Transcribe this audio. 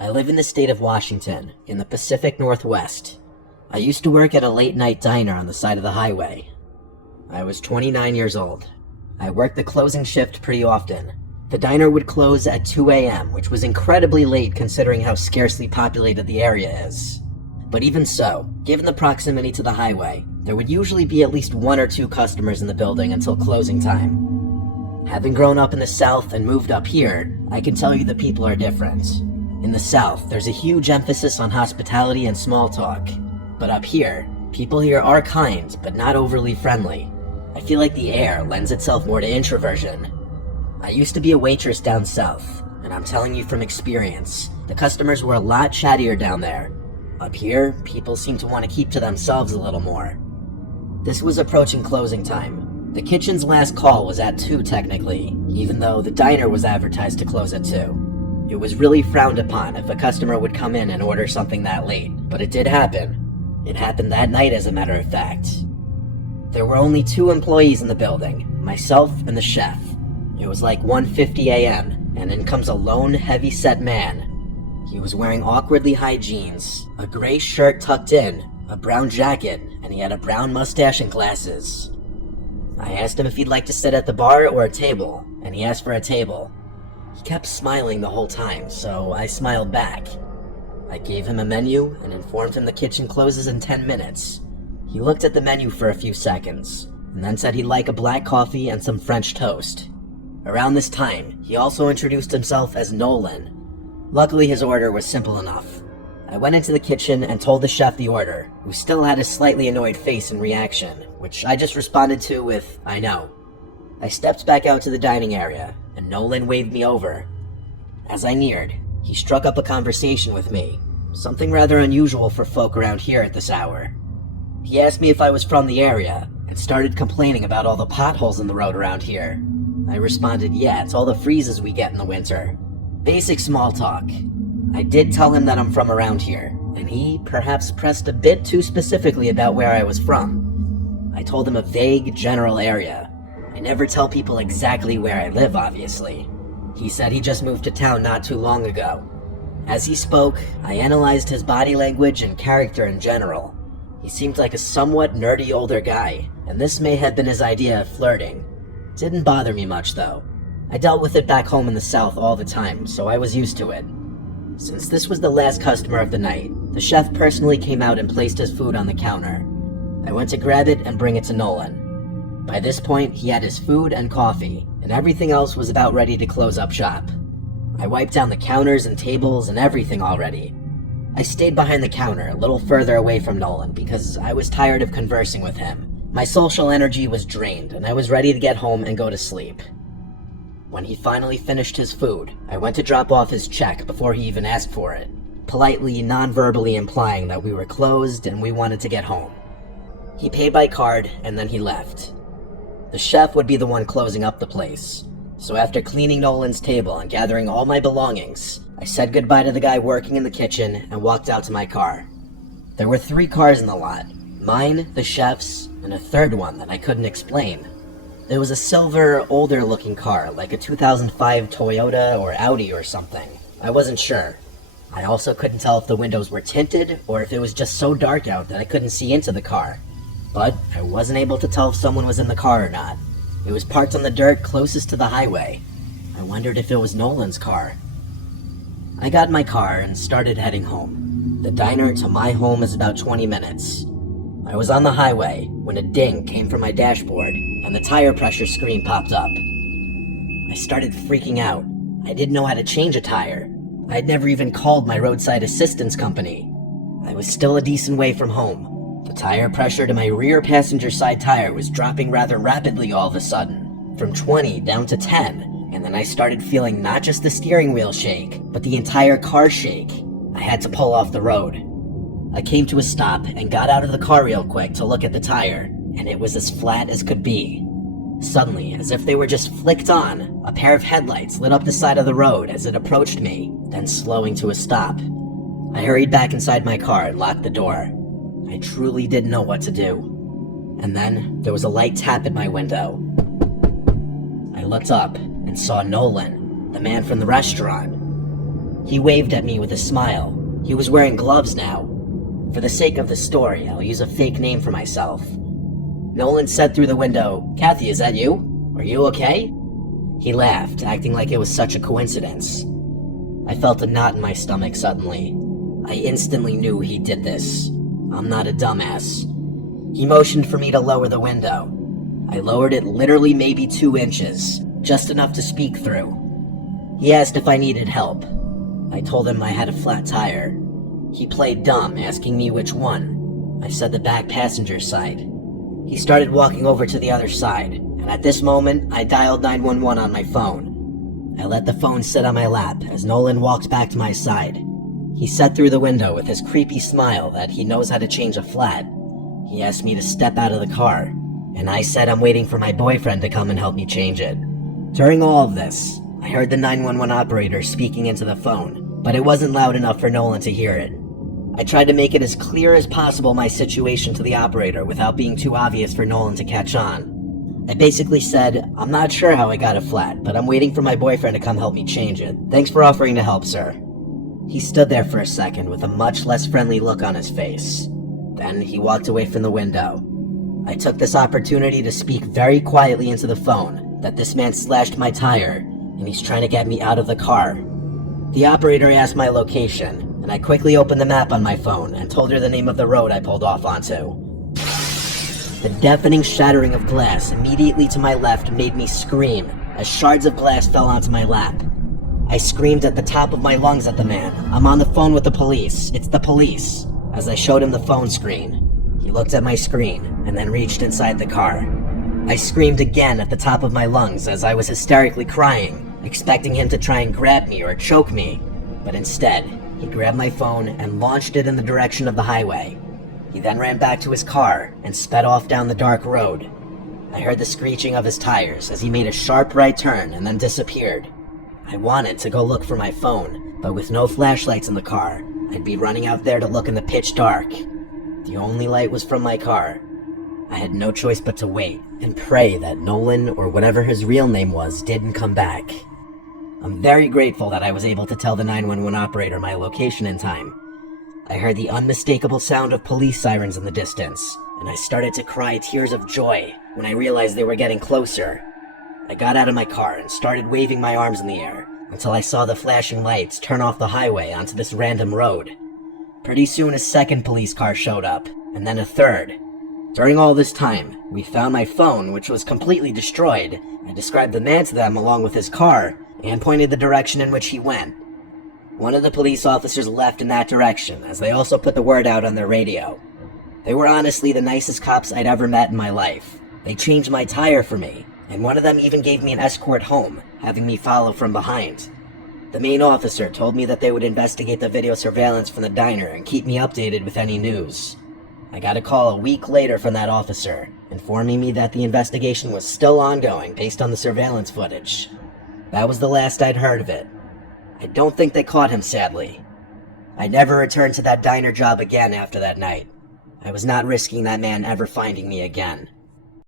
I live in the state of Washington, in the Pacific Northwest. I used to work at a late-night diner on the side of the highway. I was 29 years old. I worked the closing shift pretty often. The diner would close at 2 a.m., which was incredibly late considering how scarcely populated the area is. But even so, given the proximity to the highway, there would usually be at least 1 or 2 customers in the building until closing time. Having grown up in the South and moved up here, I can tell you that people are different. In the South, there's a huge emphasis on hospitality and small talk. But up here, people here are kind, but not overly friendly. I feel like the air lends itself more to introversion. I used to be a waitress down south, and I'm telling you from experience, the customers were a lot chattier down there. Up here, people seem to want to keep to themselves a little more. This was approaching closing time. The kitchen's last call was at 2 technically, even though the diner was advertised to close at 2. It was really frowned upon if a customer would come in and order something that late, but it did happen. It happened that night, as a matter of fact. There were only 2 employees in the building, myself and the chef. It was like 1:50 a.m., and in comes a lone, heavy-set man. He was wearing awkwardly high jeans, a gray shirt tucked in, a brown jacket, and he had a brown mustache and glasses. I asked him if he'd like to sit at the bar or a table, and he asked for a table. He kept smiling the whole time, so I smiled back. I gave him a menu and informed him the kitchen closes in 10 minutes. He looked at the menu for a few seconds, and then said he'd like a black coffee and some French toast. Around this time, he also introduced himself as Nolan. Luckily, his order was simple enough. I went into the kitchen and told the chef the order, who still had a slightly annoyed face in reaction, which I just responded to with, "I know." I stepped back out to the dining area, and Nolan waved me over. As I neared, he struck up a conversation with me, something rather unusual for folk around here at this hour. He asked me if I was from the area, and started complaining about all the potholes in the road around here. I responded, yeah, it's all the freezes we get in the winter. Basic small talk. I did tell him that I'm from around here, and he perhaps pressed a bit too specifically about where I was from. I told him a vague, general area. I never tell people exactly where I live, obviously. He said he just moved to town not too long ago. As he spoke, I analyzed his body language and character in general. He seemed like a somewhat nerdy older guy, and this may have been his idea of flirting. Didn't bother me much, though. I dealt with it back home in the South all the time, so I was used to it. Since this was the last customer of the night, the chef personally came out and placed his food on the counter. I went to grab it and bring it to Nolan. By this point, he had his food and coffee, and everything else was about ready to close up shop. I wiped down the counters and tables and everything already. I stayed behind the counter, a little further away from Nolan, because I was tired of conversing with him. My social energy was drained, and I was ready to get home and go to sleep. When he finally finished his food, I went to drop off his check before he even asked for it, politely, non-verbally implying that we were closed and we wanted to get home. He paid by card, and then he left. The chef would be the one closing up the place, so after cleaning Nolan's table and gathering all my belongings, I said goodbye to the guy working in the kitchen and walked out to my car. There were 3 cars in the lot, mine, the chef's, and a third one that I couldn't explain. It was a silver, older-looking car, like a 2005 Toyota or Audi or something. I wasn't sure. I also couldn't tell if the windows were tinted or if it was just so dark out that I couldn't see into the car. But I wasn't able to tell if someone was in the car or not. It was parked on the dirt closest to the highway. I wondered if it was Nolan's car. I got in my car and started heading home. The diner to my home is about 20 minutes. I was on the highway when a ding came from my dashboard and the tire pressure screen popped up. I started freaking out. I didn't know how to change a tire. I'd never even called my roadside assistance company. I was still a decent way from home. The tire pressure to my rear passenger side tire was dropping rather rapidly all of a sudden, from 20 down to 10, and then I started feeling not just the steering wheel shake, but the entire car shake. I had to pull off the road. I came to a stop and got out of the car real quick to look at the tire, and it was as flat as could be. Suddenly, as if they were just flicked on, a pair of headlights lit up the side of the road as it approached me, then slowing to a stop. I hurried back inside my car and locked the door. I truly didn't know what to do. And then there was a light tap at my window. I looked up and saw Nolan, the man from the restaurant. He waved at me with a smile. He was wearing gloves now. For the sake of the story, I'll use a fake name for myself. Nolan said through the window, "Kathy, is that you? Are you okay?" He laughed, acting like it was such a coincidence. I felt a knot in my stomach suddenly. I instantly knew he did this. I'm not a dumbass. He motioned for me to lower the window. I lowered it literally maybe 2 inches, just enough to speak through. He asked if I needed help. I told him I had a flat tire. He played dumb, asking me which one. I said the back passenger side. He started walking over to the other side, and at this moment, I dialed 911 on my phone. I let the phone sit on my lap as Nolan walked back to my side. He said through the window with his creepy smile that he knows how to change a flat. He asked me to step out of the car, and I said I'm waiting for my boyfriend to come and help me change it. During all of this, I heard the 911 operator speaking into the phone, but it wasn't loud enough for Nolan to hear it. I tried to make it as clear as possible my situation to the operator without being too obvious for Nolan to catch on. I basically said, "I'm not sure how I got a flat, but I'm waiting for my boyfriend to come help me change it. Thanks for offering to help, sir." He stood there for a second with a much less friendly look on his face. Then he walked away from the window. I took this opportunity to speak very quietly into the phone that this man slashed my tire and he's trying to get me out of the car. The operator asked my location, and I quickly opened the map on my phone and told her the name of the road I pulled off onto. The deafening shattering of glass immediately to my left made me scream as shards of glass fell onto my lap. I screamed at the top of my lungs at the man. "I'm on the phone with the police. It's the police." As I showed him the phone screen, he looked at my screen and then reached inside the car. I screamed again at the top of my lungs as I was hysterically crying, expecting him to try and grab me or choke me, but instead, he grabbed my phone and launched it in the direction of the highway. He then ran back to his car and sped off down the dark road. I heard the screeching of his tires as he made a sharp right turn and then disappeared. I wanted to go look for my phone, but with no flashlights in the car, I'd be running out there to look in the pitch dark. The only light was from my car. I had no choice but to wait and pray that Nolan, or whatever his real name was, didn't come back. I'm very grateful that I was able to tell the 911 operator my location in time. I heard the unmistakable sound of police sirens in the distance, and I started to cry tears of joy when I realized they were getting closer. I got out of my car and started waving my arms in the air until I saw the flashing lights turn off the highway onto this random road. Pretty soon a second police car showed up, and then a third. During all this time, we found my phone, which was completely destroyed. I described the man to them along with his car, and pointed the direction in which he went. One of the police officers left in that direction, as they also put the word out on their radio. They were honestly the nicest cops I'd ever met in my life. They changed my tire for me, and one of them even gave me an escort home, having me follow from behind. The main officer told me that they would investigate the video surveillance from the diner and keep me updated with any news. I got a call a week later from that officer, informing me that the investigation was still ongoing based on the surveillance footage. That was the last I'd heard of it. I don't think they caught him, sadly. I never returned to that diner job again after that night. I was not risking that man ever finding me again.